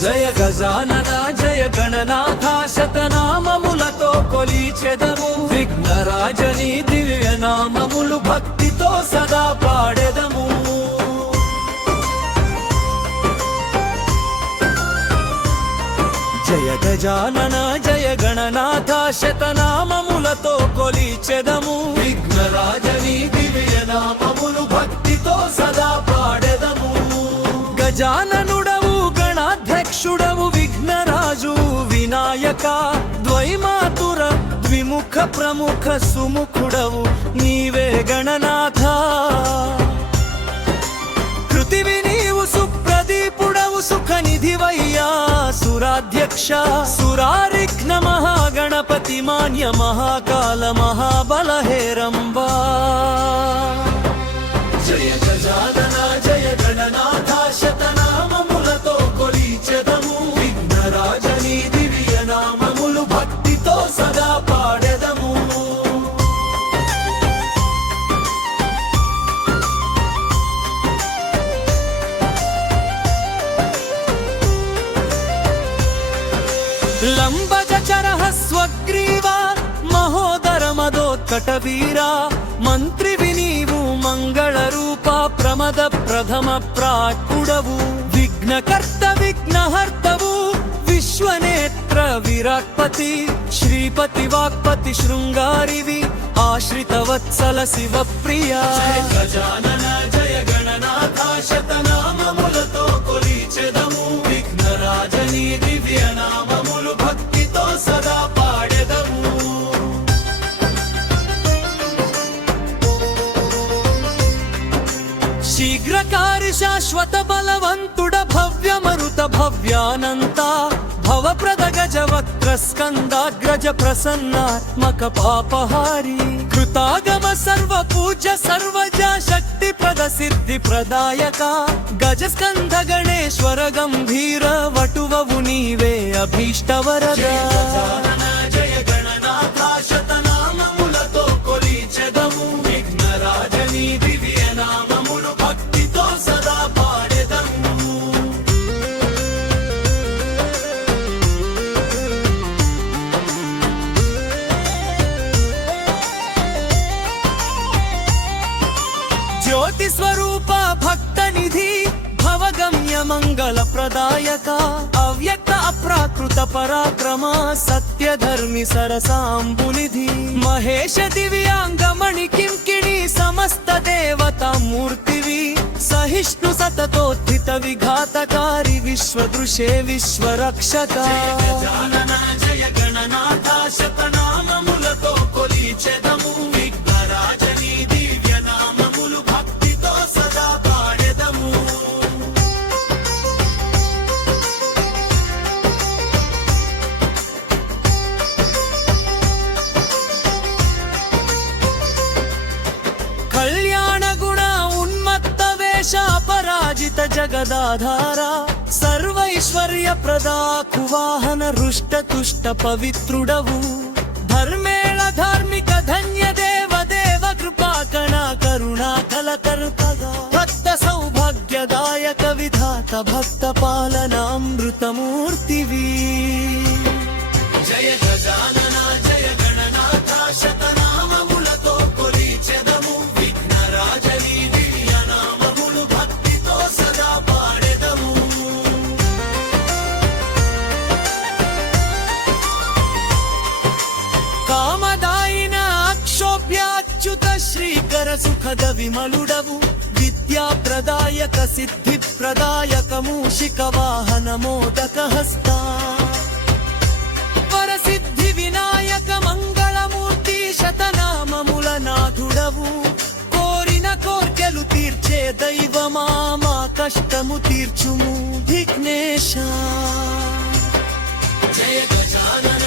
జయ గజానన జయ గణనాథ శతనామములతో కొలిచెదము విఘ్నరాజని దివ్య నామములు భక్తితో సదా పాడెదము జయ గజానన జయ గణనాథ శతనామములతో కొలిచెదము విఘ్నరాజని దివ్య నామములు భక్తితో సదా పాడెదము గజాననుడవు గణాధ్యక్షుడవు విఘ్నరాజు వినాయక ద్వైమాతుర ద్విముఖ ప్రముఖ సుముఖుడవు నీవే గణనాథ పృథివి నీవు సుప్రదీపుడవు సుఖనిధివయ్యా సురాధ్యక్ష సురారిఘ్న మహాగణపతి మాన్య మహాకాల మహాబల హేరంబా జయ గజానన జయ గణనాథ శతనామములతో కొలిచెదము విఘ్నరాజని దివ్య నామములు భక్తితో సదా పాడెదము లంబజచరః స్వగ్రీవా మహోదర మదోత్కట వీరా మంత్రి వినీవు మంగళ రూప ప్రమద ప్రథమ ప్రాకుడవు విఘ్నకర్త విఘ్నహర్తవు విశ్వనేత్ర విరాట్పతి శ్రీపతి వాక్పతి శృంగారివి ఆశ్రిత వత్సల శివ ప్రియా గజానన జయ గణనాథ శతనామములతో కొలిచెదము విఘ్నరాజని దివ్య నామములు భక్తితో సదా పాడెదము శీఘ్రకారి శాశ్వత బలవంతుడ భవ్యమరుత భవ్యానంత భవప్రద గజ వక్ర స్కందాగ్రజ ప్రసన్నాత్మక పాపహారి కృతాగమ సర్వ పూజ్య సర్వజ శక్తి ప్రద సిద్ధి ప్రదాయక గజ స్కంద గణేశ్వర గంభీర వటువవు నీవే అభీష్టవరద జయ గణనాథ శతనామములతో కొలిచెదము విఘ్నరాజని దివ్య నామములు భక్తితో సదా పాడెదము జ్యోతి స్వరూప భక్త నిధి భవగమ్య మంగళ ప్రదాయక అవ్యక్త అప్రాకృత పరాక్రమ సత్యధర్మి సరసాంబునిధి మహేష దివ్యాంగమణి కింకిణి సమస్త దేవతా మూర్తివి సహిష్ణు సతతోత్థిత విఘాతకారి విశ్వదృశే విశ్వరక్షక జయ గణనాథ శతనామములతో కొలిచెదము విఘ్నరాజని దివ్య నామములు భక్తితో సదా పాడెదము కళ్యాణ గుణ ఉన్మత్త వేష పరాజిత జగదాధార సర్వైశ్వర్య ప్రదాకు వాహన రుష్ట తుష్ట పవిత్రుడవు ధర్మేళ ధార్మిక ధన్య దేవ దేవ కృపాకణ కరుణా కలకర్తగా భక్త సౌభాగ్యదాయక విధాత భక్త పాలనామృతమూర్తివి జయ గజానన జయ గణనాథ శతనామములతో కొలిచెదము విఘ్నరాజని దివ్య నామములు భక్తితో సదా పాడెదము కామదాయిన అక్షోభ్యాచ్యుత శ్రీకర సుఖద విమలుడవు విద్యా ప్రదాయక సిద్ధి ప్రదాయక మూషిక వాహన మోదక హస్త వరసిద్ధి వినాయక మంగళమూర్తి శతనామముల నాథుడవు కోరిన కోర్కెలు తీర్చే దైవమా మా కష్టము తీర్చుము విఘ్నేశ జయ గజానన